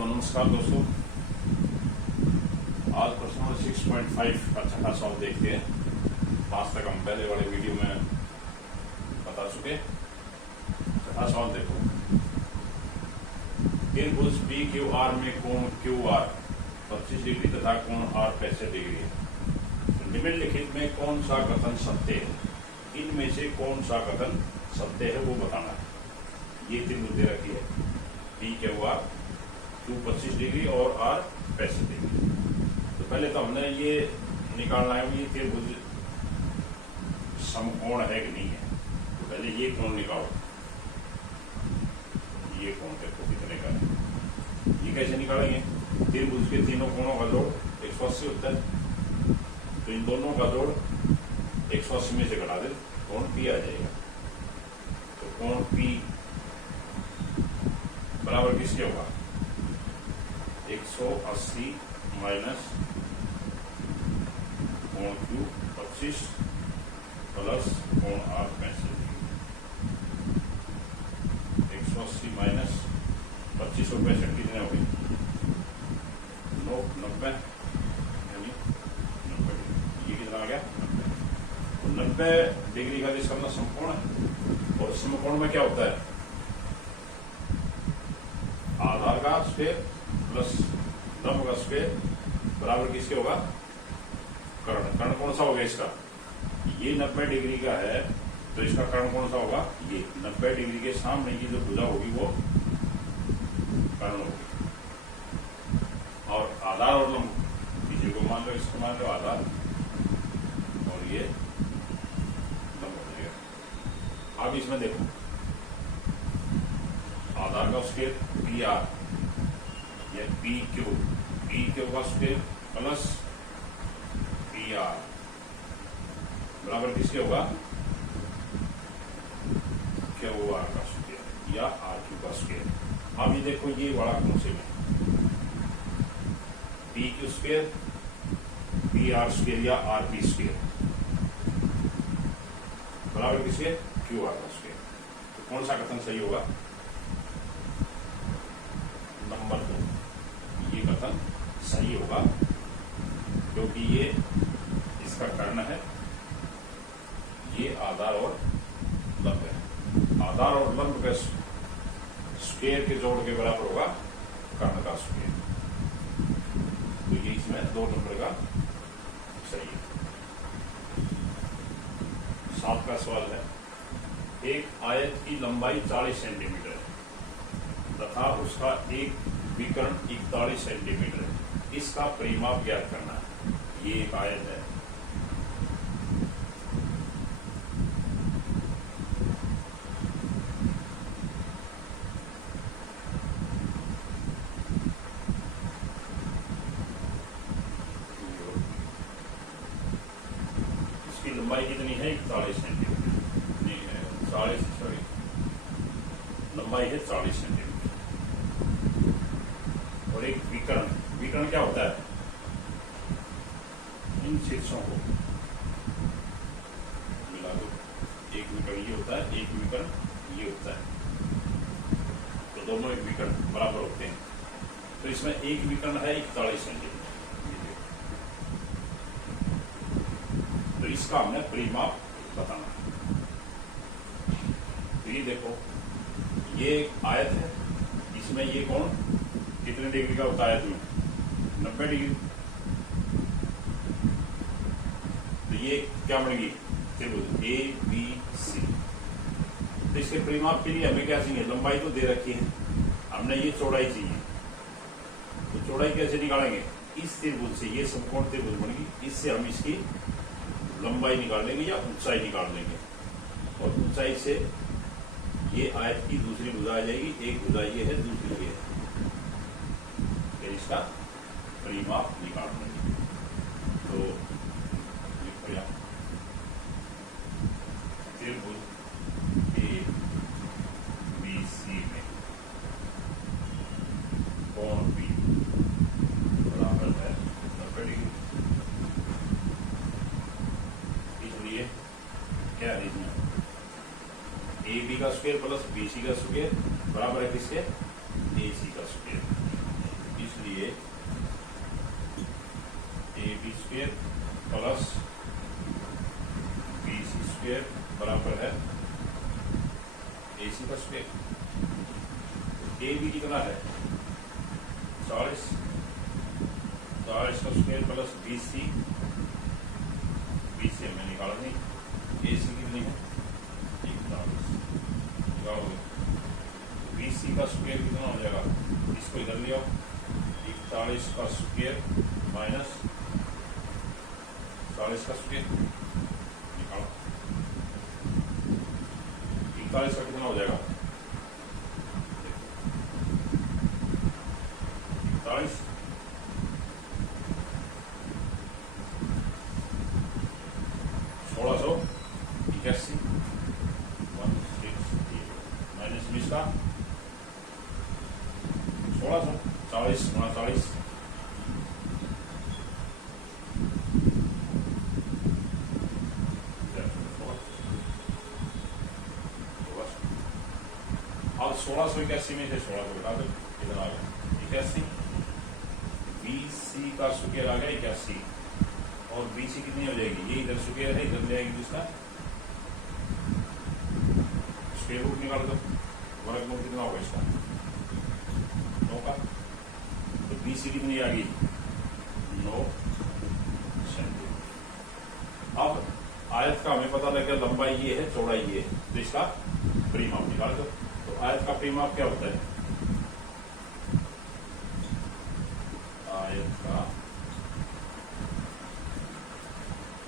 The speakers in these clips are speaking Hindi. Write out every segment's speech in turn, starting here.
तो नमस्कार दोस्तों, आज प्रश्न नंबर 6.5 का छठा सवाल देखते हैं। 5 तक हम पहले वाले वीडियो में बता चुके। छठा सवाल देखो, त्रिभुज पी क्यू आर में कोण क्यू आर 25 डिग्री तथा कोण आर 65 डिग्री है। तो निम्नलिखित में कौन सा कथन सत्य है? इनमें से कौन सा कथन सत्य है वो बताना है। ये त्रिभुज दे रखी है, P Q R, Q 25 degree और आर 65 डिग्री। तो पहले तो हमने ये निकालना है ये त्रिभुज समकोण है कि नहीं है। तो पहले ये कोण निकालो, ये कोण देखो कितने का है। ये कैसे निकालेंगे? त्रिभुज के तीनों कोणों का जोड़ 180 होता है, तो इन दोनों का जोड़ 180 में से घटा दे, कोण पी आ जाएगा। तो कोण पी बराबर किसके होगा? 180 माइनस कोण क्यू 25 प्लस कोण आर 65। 180 माइनस 25 और 65 कितने हो गए? 90 यानी 90 डिग्री। ये कितना आ गया? 90 डिग्री का जिसका मतलब समकोण है। और समकोण में क्या होता है? आधार का स्क्वायर प्लस लंब का स्क्वायर बराबर किसके होगा? कर्ण। कर्ण कौन सा होगा इसका? ये 90 डिग्री का है, तो इसका कर्ण कौन सा होगा? ये 90 डिग्री के सामने की जो भुजा होगी वो कर्ण होगी। और आधार और लंब किसी को मान लो, इसको मान लो आधार, और ये लंब हो जाएगा। अब इसमें देखो, आधार का स्क्वायर पी आर या पी क्यू का स्क्वायर प्लस पी आर बराबर किसके होगा? क्यू आर का स्क्वायर या आर क्यू का स्क्वायर। अब ये देखो, ये बड़ा कौन से में P Q square, P R square या आर पी स्क्वायर बराबर किसके? क्यू आर का स्क्वायर। तो कौन सा कथन सही होगा? नंबर 2 ये कथन सही होगा, क्योंकि ये इसका कर्ण है, ये आधार और लंब है। आधार और लंब के स्क्वायर के जोड़ के बराबर होगा कर्ण का स्क्वायर। तो ये इसमें 2 नंबर का सही है। 7 का सवाल है, एक आयत की लंबाई 40 सेंटीमीटर है तथा उसका एक विकर्ण 41 सेंटीमीटर है। इसका परिमाप ज्ञात करना है। ये एक आयत है, इसकी लंबाई कितनी है? 41 सेंटीमीटर। नहीं है 40, सॉरी, लंबाई है 40 सेंटीमीटर। और एक विकर्ण क्या होता है? इन शीर्षों को मिला दो। एक विकर्ण ये होता है, एक विकर्ण ये होता है, तो दोनों एक विकर्ण बराबर होते हैं। तो इसमें एक विकर्ण है 41 सेंटीमीटर, तो इसका हमने परिमाप बताना है। तो ये देखो, ये एक आयत है, इसमें ये कोण कितने डिग्री का होता है? आयत में 90 डिग्री। तो ये क्या बनेगी? त्रिभुज ए बी सी। तो इसके परिमाप के लिए हमें क्या चाहिए? लंबाई तो दे रखी है, हमने ये चौड़ाई चाहिए। तो चौड़ाई कैसे निकालेंगे? इस त्रिभुज से, ये समकोण त्रिभुज बनेगी, इससे हम इसकी लंबाई निकाल लेंगे या ऊंचाई निकाल लेंगे। और ऊंचाई से ये आयत की दूसरी भुजा आ जाएगी। एक भुजा ये है, दूसरी ये है, फिर इसका परिमाप निकाल लेंगे। तो त्रिभुज ए बी सी में कोण बी बराबर है 90 डिग्री। इसलिए क्या है इसमें? ए बी का स्क्वायर प्लस बी सी का स्क्वायर बराबर है किसके? ए सी का स्क्वायर। इसलिए A B square plus B C square बराबर है ए सी का स्क्वेयर। ए बी कितना है 40 का स्क्वेयर प्लस बी सी हमें निकालनी। ए सी कितनी है 41। निकालोगे बी सी का स्क्वेयर कितना हो जाएगा, इसको इधर ले आओ 41 का स्क्वेयर माइनस 40 का स्क्वेयर निकालो। 41 का कितना हो जाएगा 41 1681 माइनस 20 का 1600 40 गुणा 40 अब 1681 में से 1600 घटा दो कितना आ गया 81। बी सी का स्क्वायर आ गया 81 और बी सी कितनी हो जाएगी, ये इधर स्क्वायर है इधर ले आएगी जिसका स्क्वायर रूट निकाल दो। वर्गमूल कितना होगा इसका 9 का, तो बी सी कितनी आ गई 9 सेंटीमीटर। अब आयत का हमें पता लग गया लंबाई ये है चौड़ाई ये है, तो इसका परिमाप निकाल दो। तो आयत का परिमाप क्या होता है, आयत का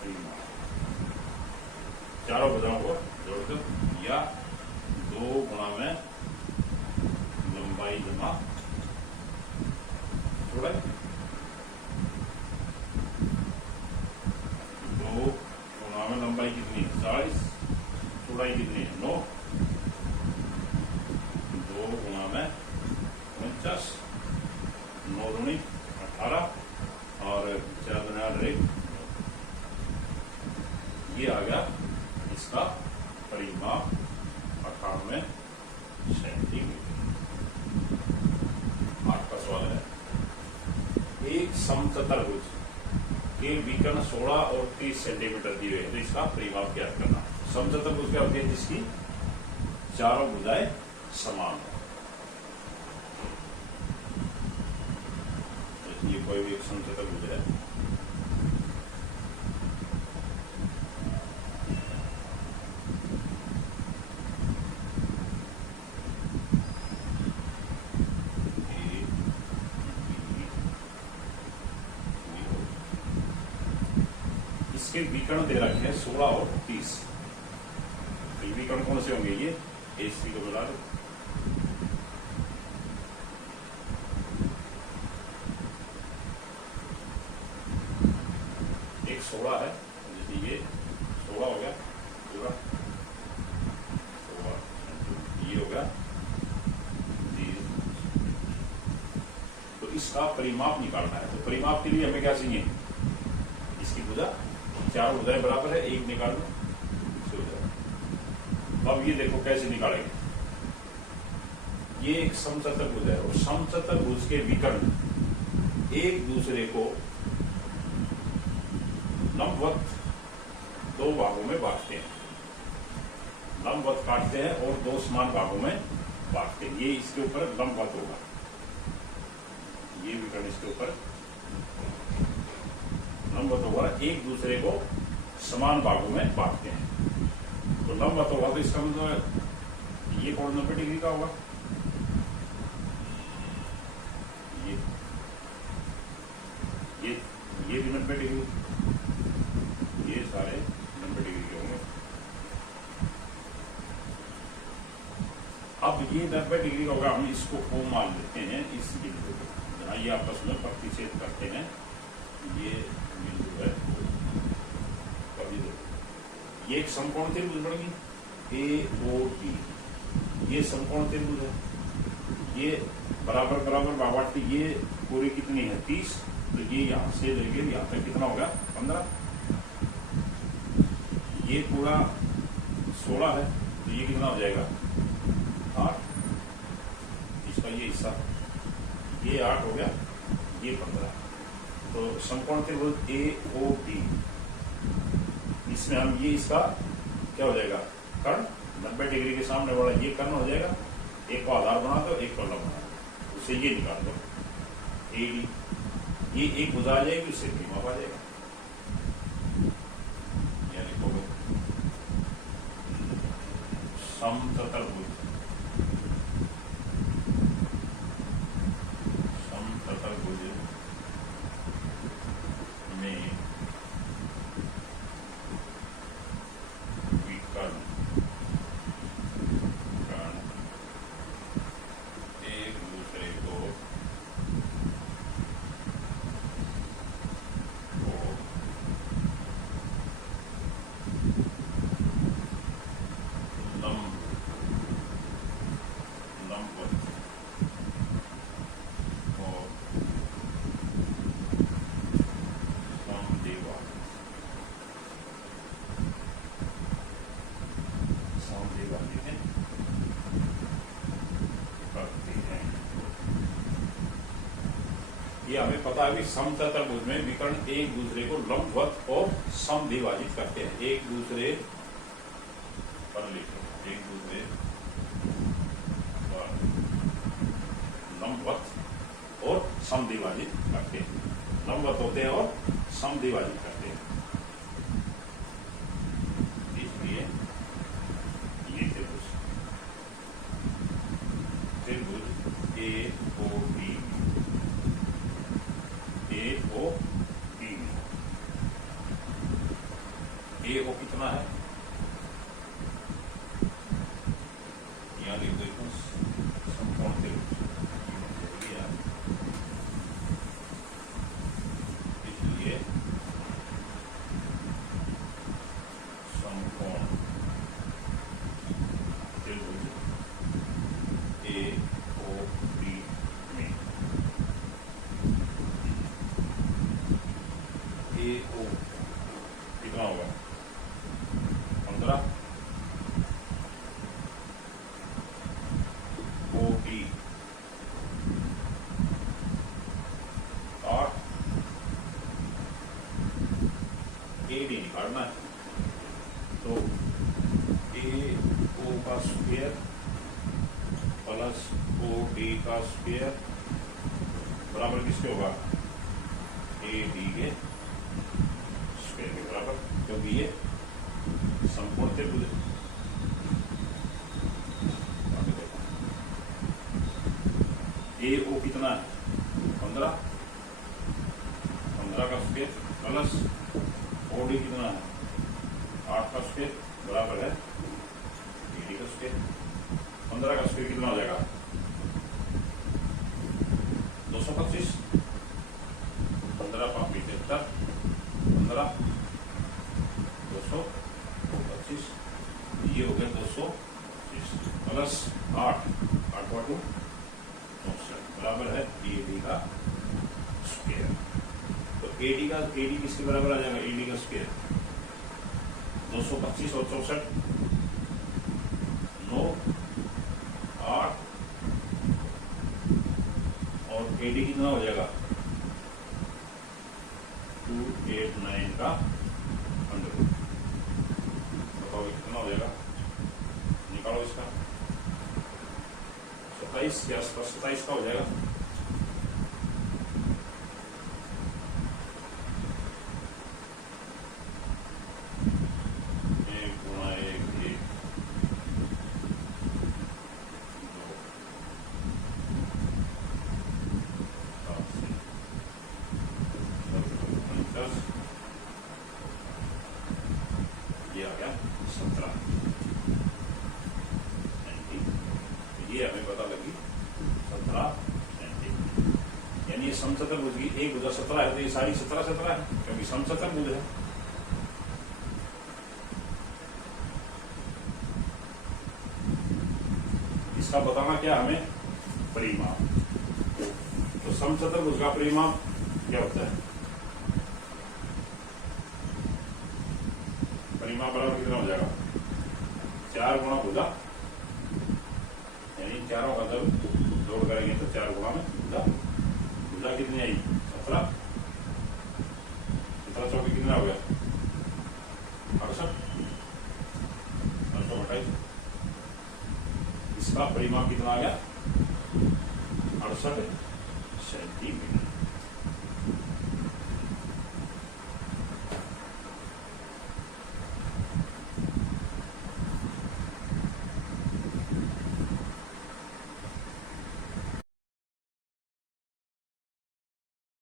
परिमाप चारों भुजाओं को जोड़ दो या 2 गुणा में लंबाई जमा चौड़ाई। 2 गुणा में लंबाई कितनी 40 चौड़ाई कितनी है 9। 2 गुणा में 49 9 दूनी 18 और 4 दुनिया 1 ये आ गया इसका परिमाप 98 सेंटीमीटर। 8 का सवाल है, एक समचतुर्भुज के विकर्ण 16 और 30 सेंटीमीटर दिए हुए हैं, तो इसका परिमाप ज्ञात करना। समचतुर्भुज क्या होती है, जिसकी चारों भुजाएं समान हो। ये कोई भी एक समचतुर्भुज है, इसके विकर्ण दे रखे हैं 16 और 30। तो विकर्ण कौन से होंगे, ये AC को मिला दो। एक 16 है, जैसे ये 16 हो गया पूरा 16, ये हो गया 30। तो इसका परिमाप निकालना है। तो परिमाप के लिए हमें क्या चाहिए, इसकी भुजा चारों भुजाएं बराबर है, एक निकाल लो। अब ये देखो कैसे निकालेंगे, ये एक समचतुर्भुज है और समचतुर्भुज के विकर्ण एक दूसरे को लंबवत 2 भागों में बांटते हैं, लंबवत काटते हैं और 2 समान भागों में बांटते हैं। ये इसके ऊपर लंबवत होगा, ये विकर्ण इसके ऊपर लंबवत होगा, एक दूसरे को समान भागों में बांटते हैं। तो लंबवत होगा तो इसका मतलब ये कोण 90 डिग्री का होगा, ये भी 90 डिग्री, ये सारे 90 डिग्री के होंगे। अब ये 90 डिग्री का होगा, हम इसको O मान लेते हैं, इस बिंदु को जहाँ ये आपस में प्रतिच्छेद करते हैं, ये बिंदु है। कभी देखो ये एक समकोण त्रिभुज बन गई AOD, ये समकोण त्रिभुज है, ये बराबर बराबर बाबाटी, ये पूरी कितनी है 30, तो ये यहां से लेके यहां तक कितना होगा 15, ये पूरा 16 है, तो ये कितना हो जाएगा 8, इसका ये हिस्सा ये 8 हो गया, ये 15। तो समकोण त्रिभुज ए ओ डी, इसमें हम ये इसका क्या हो जाएगा, कर्ण 90 डिग्री के सामने वाला ये कर्ण हो जाएगा। एक को आधार बना दो, एक को लंब बना दो, उससे ये निकाल दो ए डी, ये एक भुजा आ जाएगी, उससे परिमाप आ जाएगा। या लिखोगे समचतुर्भुज, समचतुर्भुज में विकर्ण एक दूसरे को ये हमें पता है कि समचतुर्भुज में विकर्ण एक दूसरे को लंबवत और समद्विभाजित करते हैं। एक दूसरे पर लिखो, एक दूसरे पर लंबवत और समद्विभाजित करते हैं। लंबवत होते हैं और समद्विभाजित करते हैं। इसलिए ये त्रिभुज, त्रिभुज ए ओ डी, ए ओ डी, ए ओ कितना है, यहाँ लिख दो समकोण त्रिभुज, इसलिए समकोण त्रिभुज ए ओ डी में ए ओ कितना होगा 15, ओ डी 8, ए डी निकालना है। तो ए ओ का स्क्वायर प्लस ओ डी का स्क्वायर बराबर किसके होगा, ए डी के स्क्वायर के बराबर, क्योंकि ये समकोण त्रिभुज है। ए ओ कितना है 15, 15 का स्क्वायर प्लस ओ डी कितना है 8 का स्क्वायर बराबर है ए डी का स्क्वायर। 15 का स्क्वायर कितना हो जाएगा 225, 15 5 75, 15 225, ये हो गया 225 प्लस 8, 8 का 2 बराबर है ए डी का स्क्वायर। तो ए डी किसके बराबर आ जाएगा, ए डी का स्क्वायर 225 और 64 9 8 और ए डी कितना हो जाएगा 289 का अंडर। बताओ कितना हो जाएगा, निकालो इसका 27 के आसपास, 27 का हो जाएगा। ये आ गया 17 ये हमें पता लगी 17 सेंटीमीटर। यानी ये समचतुर्भुज की एक भुजा 17 है, तो ये सारी 17 है, क्योंकि समचतुर्भुज है। इसका बताना क्या हमें, परिमाप। तो समचतुर्भुज का परिमाप क्या होता है, परिमाप बराबर कितना हो जाएगा 4 गुणा भुजा, यानी चारों का जब जोड़ करेंगे तो 4 गुणा में भुजा भुजा कितनी आई 17, 17 चौके कितना हो गया 68, 28। इसका परिमाप कितना आ गया 68 सेंटीमीटर।